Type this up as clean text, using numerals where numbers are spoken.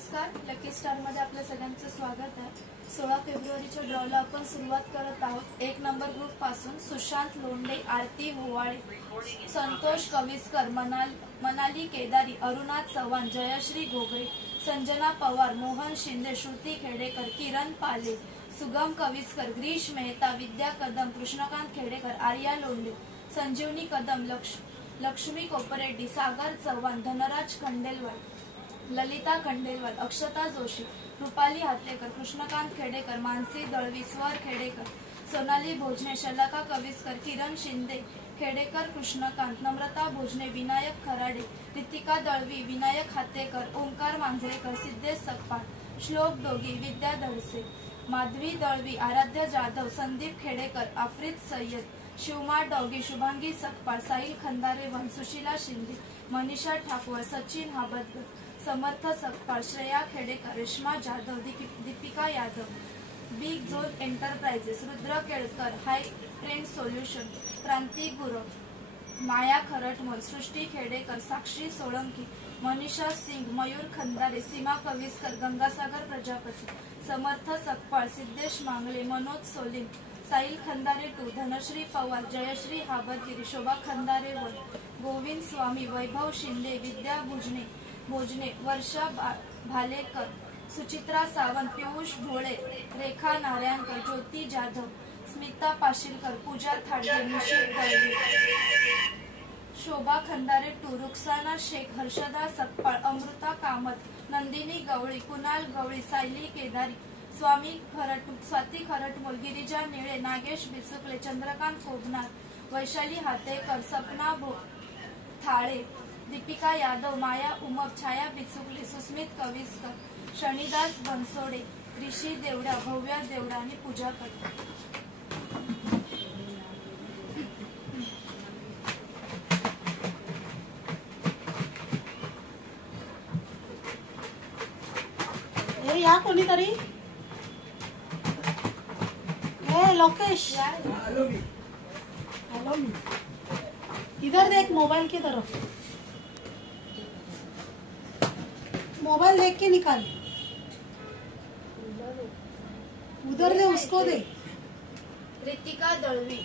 नमस्कार, lucky star मध्ये आपल्या सगळ्यांचं स्वागत आहे। 16 फेब्रुवारीच्या ड्रॉला आपण सुरुवात करत आहोत। 1 नंबर ग्रुप पासून सुशांत लोंढे, आरती होवाळे, संतोष कविस्कर, मनाली केदारी, अरुणा चव्हाण, जयश्री घोगरे, संजना पवार, मोहन शिंदे, श्रुती खेडेकर, किरण पाले, सुगम कविस्कर, ग्रीश मेहता, विद्या कदम, कृष्णकांत खेडेकर, आर्या लोंढे, संजीवनी कदम, लक्ष्मी कोपरेड्डी, सागर चव्हाण, धनराज खंडेलवाल, ललिता खंडेलवाल, अक्षता जोशी, रुपाली हातेकर, कृष्णकांत खेडेकर, मानसी दळवी, स्वर खेडेकर, सोनाली भोजने, शलाका कविस्कर, किरण शिंदे, खेडेकर कृष्णकांत, नम्रता भोजने, विनायक खराडे, रितिका दळवी, विनायक हातेकर, ओंकार मांजरेकर, सिद्धेश सकपाळ, श्लोक दोगी, विद्या दळसे, माधवी दळवी, आराध्य जाधव, संदीप खेडेकर, आफ्रिद सय्यद, शिवमा डॉगी, Shubhangi Sakpal, Sahil Khandare one, Sushila Shinde, Manisha Thakwar, Sachin Habatkar, Samarth Sakpal, Shreya Khedekar, Reshma Jadhav, Deepika Yadav, Big Zone Enterprises, Rudra Kelkar, Hi Trend Solution, Kranti Gurav, Maya Kharatmol, Srushti Khedekar, Sakshi Solanki, Manisha Singh, Mayur Khandare, Seema Kaviskar, Gangasagar Prajapati, Samarth Sakpal, Siddhesh Mangle, Manoj Solim, Sahil Khandare two, Dhanashree Pawar, Jayashree Habatgiri, Shobha Khandare one, Govind स्वामी, वैभव शिंदे, विद्या भोजने, वर्षा भालेकर, सुचित्रा सावंत, पियुष भोळे, रेखा नारायणकर, ज्योती जाधव, स्मिता पाशीलकर, पूजा थाडगे, निशित दळवी, शोभा खंदारे टू, रुक्साना शेख, हर्षदा सकपाळ, अमृता कामत, नंदिनी गवळी, कुणाल गवळी, सायली केदारी, स्वाती खरटमोल, गिरिजा निळे, नागेश बिचुकले, चंद्रकांत कोबनार, वैशाली हातेकर, सपना थाळे, दीपिका यादव, माया उमप, छाया बिचुकले, सुस्मित कविस्कर, शनिदास बनसोडे, ऋषी देवडा, भव्या देवडा आणि पूजा करते। या कोणीतरी लोकेश, हेलो, इधर देख, मोबाइल की तरफ, मोबाइल देख के निकाल, उधर दे, उसको दे। रितिका दळवी,